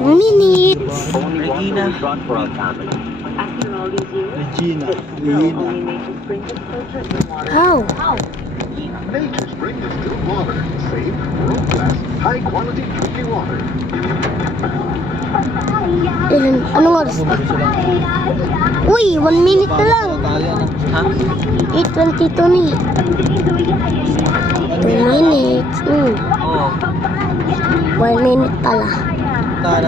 minutes. Regina. How? Nature's Spring distilled water. Safe, world-class, high-quality drinking water. Anong oras na? Uy, 1 minute na lang. Ha? 8:22 ni. 2 minutes. Oo. 1 minute pala.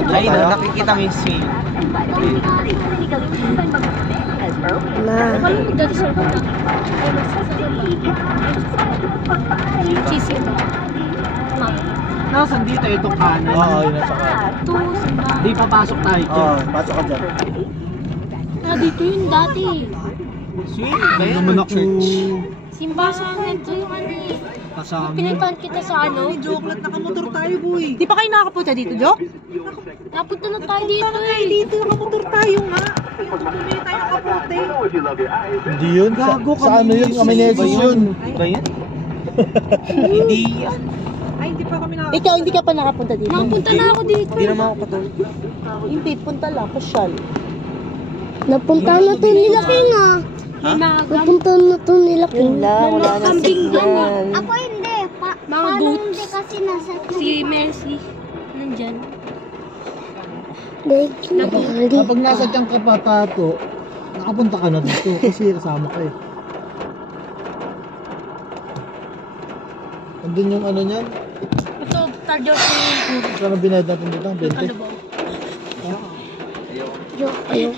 Ay, nakikita mo yung swing. Na. Nasaan dito itong kanan? Oo, yun nasa kanan. Di papasok tayo dyan. Oo, pasok ka dyan. Dito yun dati. Swing? Ba yan? Naman ako Simbahan nito yung ano eh. kasama. Pinuntahan kita sa ano? Joke lang, nakamotor tayo, boy. Di pa kayo nakapunta dito, Jok? Napunta na tayo dito eh. Dito, nakamotor tayo nga. Bumili tayo kapote. Hindi yun. Gago Sa ano yun? Kaminesis yun. Ba yan? Hindi yan. Ay, hindi pa kami nakapunta. Ikaw, hindi ka pa nakapunta dito? Napunta na ako dito. Hindi naman ako patol. Hindi, punta lang, pasyal. Napunta na to nila King ah. Ha? Napunta na to nila King. Yun lang, wala na Kambing dyan ah. signal. Ako hindi. Mga boots. Kasi nasa Si Messi. Nandyan. Kapag nasa dyan ka pa, Tato, nakapunta ka na dito kasi kasama ka eh. Andun yung ano niyan? Ito, tarjo si... Saan ang binayad natin dito? 20? Ano ba? Ayaw.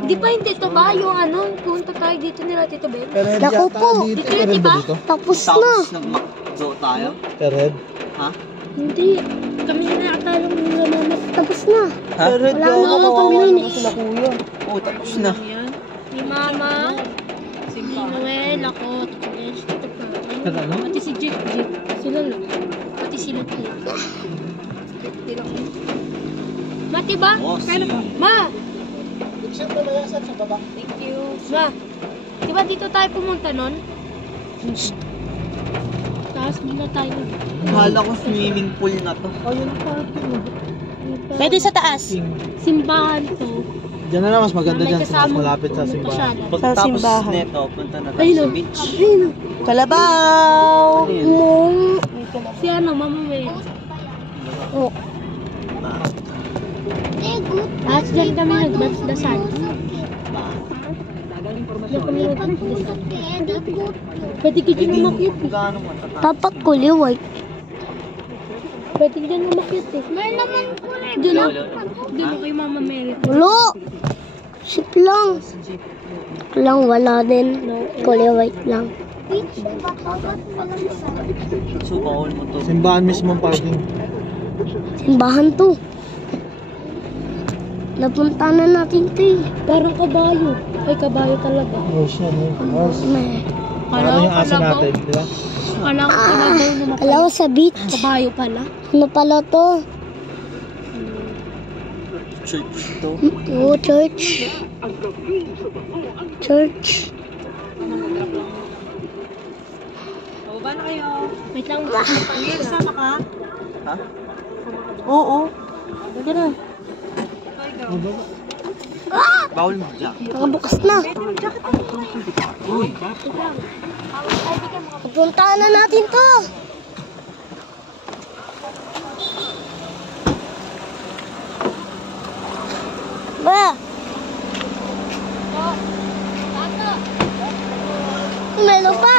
Di ba hindi ito ba? Yung ano, punta tayo dito nila Tito Ben. Pered Naku yata po, dito. dito yun, Pered diba? ba dito? Tapos na. Tapos nag-McDo tayo? Pered? Ha? Hindi. Kami na nakatalong nila tapos na. Ha? Pero Wala gawa na ko kami kawawa nun naman eh. sila kuya. Oo, tapos na. Si Mama, si Noel, ako, Tito Ben, si Tito Teka, Pao. ano? Pati si Jeep. Sila lang. Pati sila po. Mati ba? Oo, Kaya na ba? si- Ma! Siyempre mayasan sa baba. Thank you. Ma, di ba dito tayo pumunta nun? Taas muna tayo. Akala ko swimming pool na to. Ayun parking. Pwede sa taas. Simbahan to. Diyan na lang, mas maganda Na may dyan. Mas kasamang malapit sa simbahan. pasyalan. Pagtapos simbahan. neto, punta na tayo Ayun sa o. beach. Ayun o. Kalabaw! Ano yun? Si ano, Mama May. Oh. At dyan kami nagdasdasal. Dyan kami nagdasdasal. Pwede ka dyan umakyat eh. Gaano mo tataas? Tapak ko liway. Pwede ka dyan umakyat eh. May naman kulay. Dyan na. Dyan na kay Mama Mary. Ulo! Ship lang. Lang wala din. Kulay white lang. Beach, diba? Dapat walang isa. So, bawal mo to. Simbahan mismo ang parking. Simbahan to. Napunta na natin to eh. Parang kabayo. Ay, kabayo talaga. Horse yan eh. Horse. Meh. Parang yung aso natin, di ba? Kala ko kalabaw naman. Kala ko sa beach. Kabayo pala. Ano pala to? Church to. Oh, church. Church. Baba na kayo. Wait lang. Sige, sama ka. Ha? Oo. Sige na. Bawal mo dyan. Nakabukas na. Uy! Pupuntahan na natin to. Ba? Meron pa.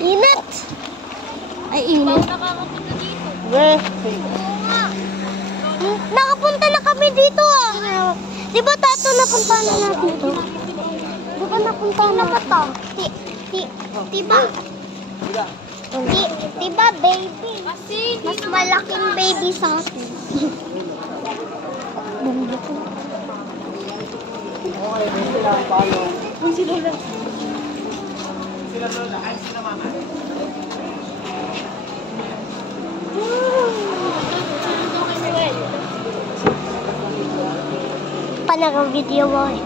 Init. Ay, init. Weh. Nakapunta na kami dito ah. Di ba Tato napunta na natin to? Di ba napunta na to? Diba? Diba, baby? Mas malaking baby sa akin. Panang video mo eh.